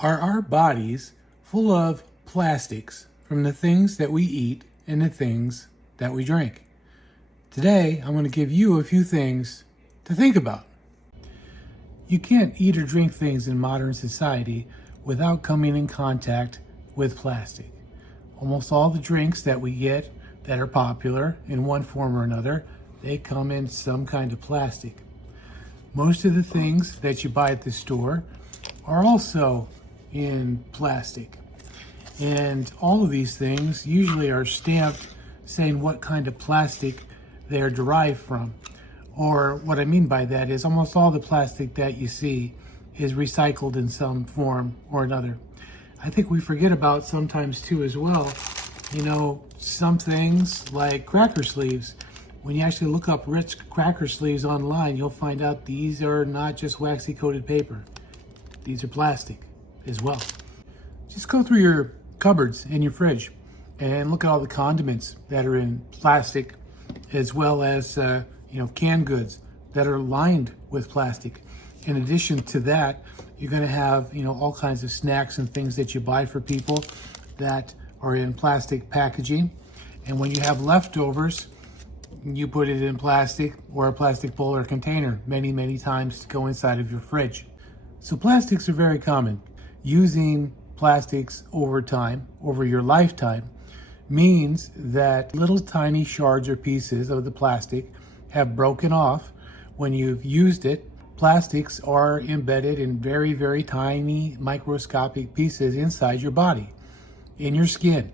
Are our bodies full of plastics from the things that we eat and the things that we drink? Today, I'm going to give you a few things to think about. You can't eat or drink things in modern society without coming in contact with plastic. Almost all the drinks that we get that are popular in one form or another, they come in some kind of plastic. Most of the things that you buy at the store are also in plastic. And all of these things usually are stamped saying what kind of plastic they're derived from. Or what I mean by that is almost all the plastic that you see is recycled in some form or another. I think we forget about sometimes too as well, some things like cracker sleeves. When you actually look up rich cracker sleeves online, you'll find out these are not just waxy coated paper. These are plastic as well. Just go through your cupboards and your fridge and look at all the condiments that are in plastic, as well as canned goods that are lined with plastic. In addition to that, you're going to have all kinds of snacks and things that you buy for people that are in plastic packaging. And when you have leftovers, you put it in plastic or a plastic bowl or container many times to go inside of your fridge. So plastics are very common. Using plastics over time, over your lifetime, means that little tiny shards or pieces of the plastic have broken off when you've used it. Plastics are embedded in very tiny microscopic pieces inside your body, in your skin,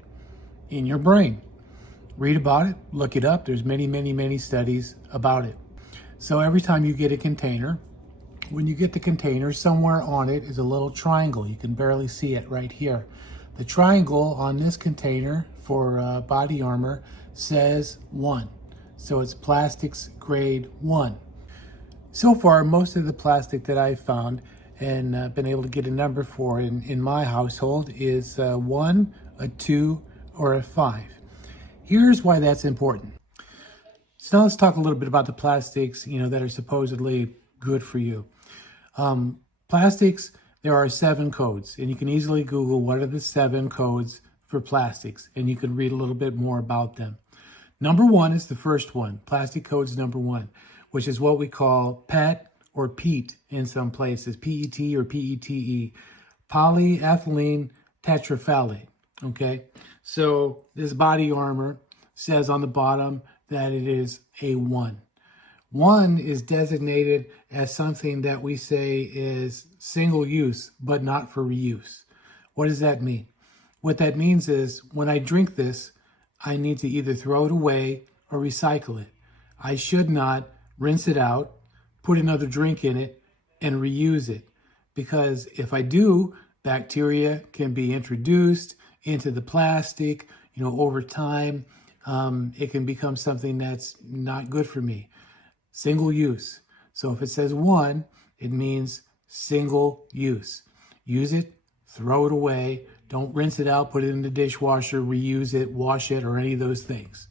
in your brain. Read about it, look it up. There's many studies about it. So every time you get a container, when you get the container, somewhere on it is a little triangle. You can barely see it right here. The triangle on this container for body armor says 1. So it's plastics grade 1. So far, most of the plastic that I've found and been able to get a number for in my household is 1, a 2, or a 5. Here's why that's important. So now let's talk a little bit about the plastics, that are supposedly good for you. Plastics, there are 7 codes, and you can easily Google what are the 7 codes for plastics, and you can read a little bit more about them. Number 1 is the first one, plastic codes number 1, which is what we call PET or PET in some places, PET or PETE, polyethylene tetraphthalate. Okay, so this body armor says on the bottom that it is a 1. 1 is designated as something that we say is single use, but not for reuse. What does that mean? What that means is when I drink this, I need to either throw it away or recycle it. I should not rinse it out, put another drink in it, and reuse it. Because if I do, bacteria can be introduced into the plastic, over time. It can become something that's not good for me. Single use. So if it says 1, it means single use. Use it, throw it away. Don't rinse it out, put it in the dishwasher, reuse it, wash it, or any of those things.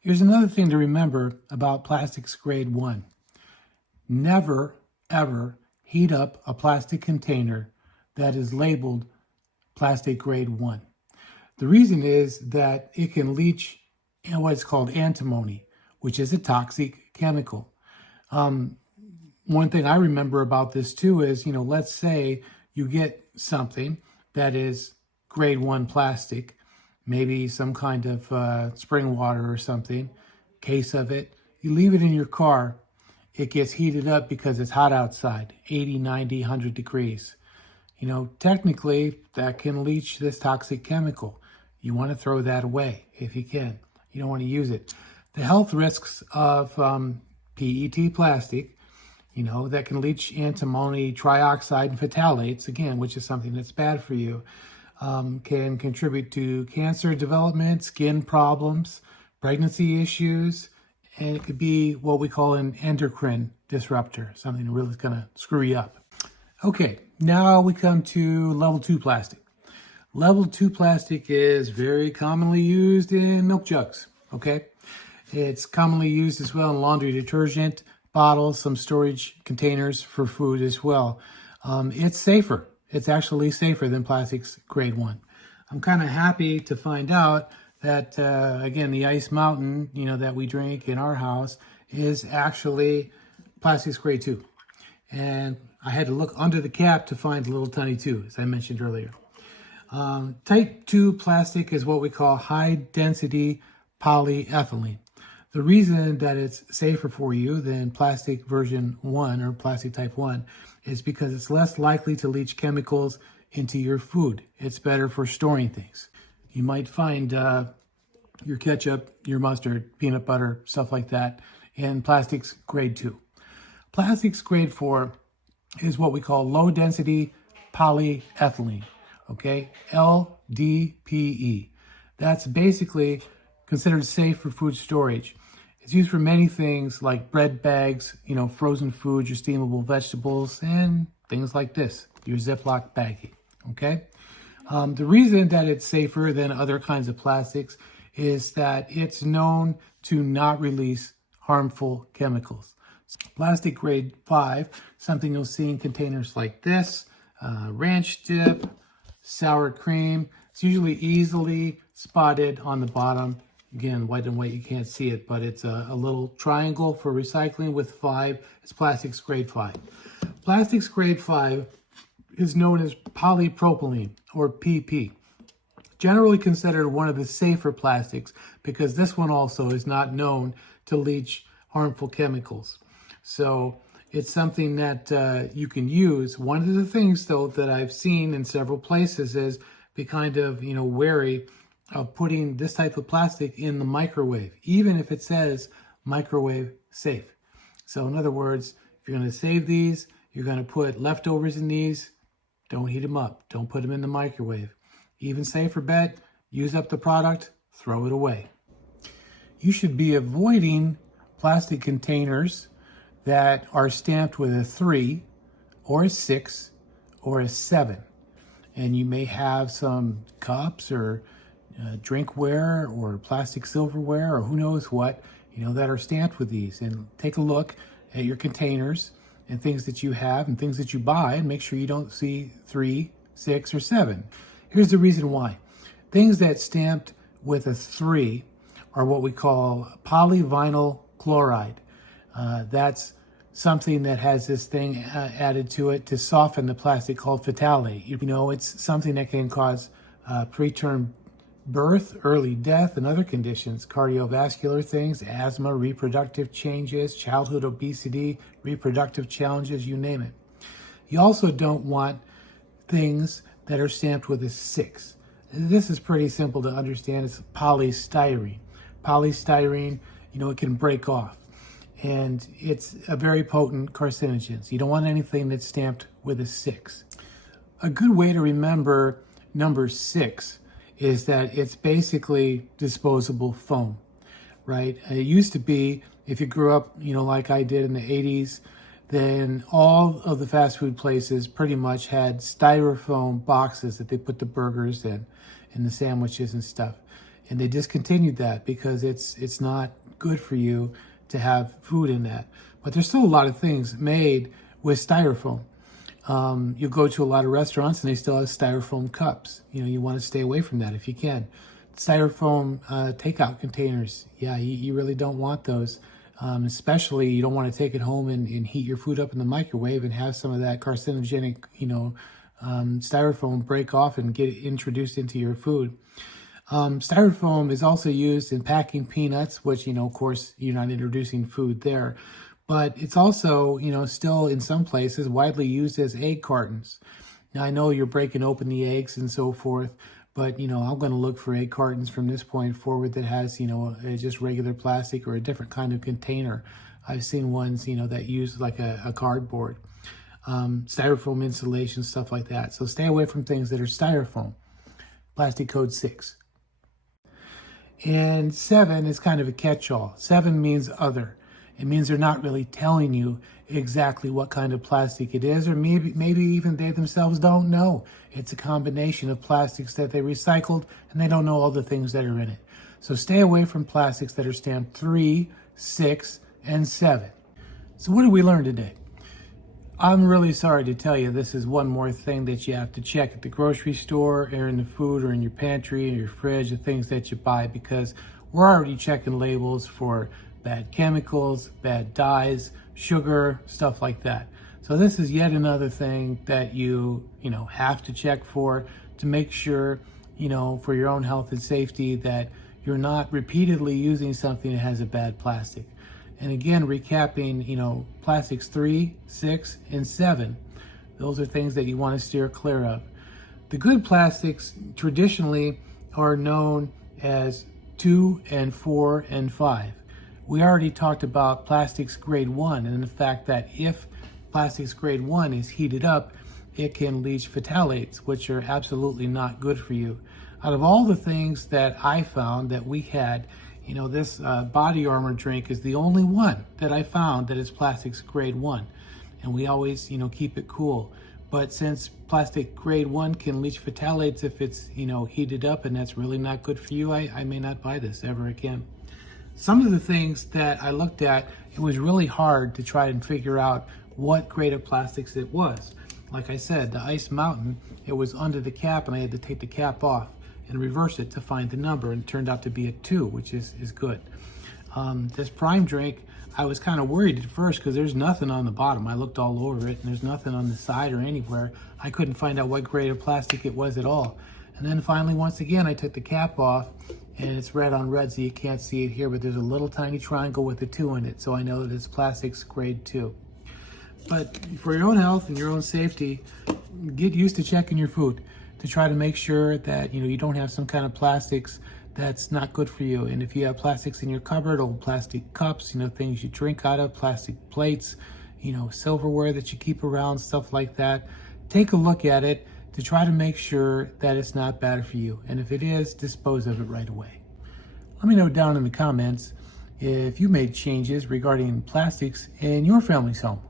Here's another thing to remember about plastics grade 1. Never, ever heat up a plastic container that is labeled plastic grade 1. The reason is that it can leach what's called antimony, which is a toxic chemical. One thing I remember about this too is, let's say you get something that is grade 1 plastic, maybe some kind of spring water or something, case of it. You leave it in your car, it gets heated up because it's hot outside, 80, 90, 100 degrees. Technically that can leach this toxic chemical. You want to throw that away if you can. You don't want to use it. The health risks of PET plastic, that can leach antimony trioxide and phthalates, again, which is something that's bad for you, can contribute to cancer development, skin problems, pregnancy issues, and it could be what we call an endocrine disruptor, something really is going to screw you up. Okay, now we come to level 2 plastic. Level 2 plastic is very commonly used in milk jugs, okay? It's commonly used as well in laundry detergent bottles, some storage containers for food as well. It's safer it's actually safer than plastics grade 1. I'm kind of happy to find out that, again, the Ice Mountain, that we drink in our house is actually plastics grade 2. And I had to look under the cap to find little tiny 2, as I mentioned earlier. Type 2 plastic is what we call high-density polyethylene. The reason that it's safer for you than plastic version 1 or plastic type 1 is because it's less likely to leach chemicals into your food. It's better for storing things. You might find your ketchup, your mustard, peanut butter, stuff like that in plastics grade 2. Plastics grade 4 is what we call low-density polyethylene, okay? LDPE. That's basically considered safe for food storage. It's used for many things like bread bags, frozen foods, your steamable vegetables, and things like this, your Ziploc baggie, okay? The reason that it's safer than other kinds of plastics is that it's known to not release harmful chemicals. Plastic grade 5, something you'll see in containers like this, ranch dip, sour cream. It's usually easily spotted on the bottom. Again, white and white, you can't see it, but it's a little triangle for recycling with 5. It's plastics grade 5. Plastics grade 5 is known as polypropylene, or PP. Generally considered one of the safer plastics because this one also is not known to leach harmful chemicals. So it's something that you can use. One of the things, though, that I've seen in several places is be kind of, wary of putting this type of plastic in the microwave, even if it says microwave safe. So in other words, if you're going to save these, you're going to put leftovers in these, don't heat them up. Don't put them in the microwave. Even safer bet, use up the product, throw it away. You should be avoiding plastic containers that are stamped with a 3 or a 6 or a 7. And you may have some cups or drinkware or plastic silverware or who knows what, that are stamped with these. And take a look at your containers and things that you have and things that you buy and make sure you don't see 3, 6, or 7. Here's the reason why. Things that stamped with a 3 are what we call polyvinyl chloride. That's something that has this thing added to it to soften the plastic called phthalate. It's something that can cause preterm birth, early death, and other conditions, cardiovascular things, asthma, reproductive changes, childhood obesity, reproductive challenges, you name it. You also don't want things that are stamped with a 6. This is pretty simple to understand. It's polystyrene. Polystyrene, it can break off. And it's a very potent carcinogen. So you don't want anything that's stamped with a 6. A good way to remember number 6 is that it's basically disposable foam, right? It used to be, if you grew up, like I did in the 80s, then all of the fast food places pretty much had styrofoam boxes that they put the burgers in and the sandwiches and stuff. And they discontinued that because it's not good for you to have food in that. But there's still a lot of things made with styrofoam. You'll go to a lot of restaurants and they still have styrofoam cups. You want to stay away from that if you can. Styrofoam takeout containers, yeah, you really don't want those. Especially you don't want to take it home and heat your food up in the microwave and have some of that carcinogenic, styrofoam break off and get introduced into your food. Styrofoam is also used in packing peanuts, which, of course, you're not introducing food there. But it's also, still in some places widely used as egg cartons. Now, I know you're breaking open the eggs and so forth, but, I'm going to look for egg cartons from this point forward that has, just regular plastic or a different kind of container. I've seen ones, that use like a cardboard, styrofoam insulation, stuff like that. So stay away from things that are styrofoam. Plastic code 6. And 7 is kind of a catch-all. 7 means other. It means they're not really telling you exactly what kind of plastic it is, or maybe even they themselves don't know. It's a combination of plastics that they recycled, and they don't know all the things that are in it. So stay away from plastics that are stamped 3, 6, and 7. So what did we learn today? I'm really sorry to tell you this is one more thing that you have to check at the grocery store or in the food or in your pantry or your fridge, the things that you buy, because we're already checking labels for bad chemicals, bad dyes, sugar, stuff like that. So this is yet another thing that you have to check for to make sure, for your own health and safety, that you're not repeatedly using something that has a bad plastic. And again, recapping, plastics 3, 6, and 7. Those are things that you want to steer clear of. The good plastics traditionally are known as 2 and 4 and 5. We already talked about plastics grade 1 and the fact that if plastics grade 1 is heated up, it can leach phthalates, which are absolutely not good for you. Out of all the things that I found that we had, this Body Armor drink is the only one that I found that is plastics grade 1. And we always, keep it cool. But since plastic grade 1 can leach phthalates if it's, heated up, and that's really not good for you, I may not buy this ever again. Some of the things that I looked at, it was really hard to try and figure out what grade of plastics it was. Like I said, the Ice Mountain, it was under the cap and I had to take the cap off and reverse it to find the number, and it turned out to be a 2, which is good. This Prime drink, I was kind of worried at first because there's nothing on the bottom. I looked all over it and there's nothing on the side or anywhere. I couldn't find out what grade of plastic it was at all. And then finally, once again, I took the cap off and it's red on red, so you can't see it here, but there's a little tiny triangle with a 2 in it, so I know that it's plastics grade 2. But for your own health and your own safety, get used to checking your food to try to make sure that you don't have some kind of plastics that's not good for you. And if you have plastics in your cupboard, old plastic cups, things you drink out of, plastic plates, silverware that you keep around, stuff like that, take a look at it to try to make sure that it's not bad for you. And if it is, dispose of it right away. Let me know down in the comments if you made changes regarding plastics in your family's home.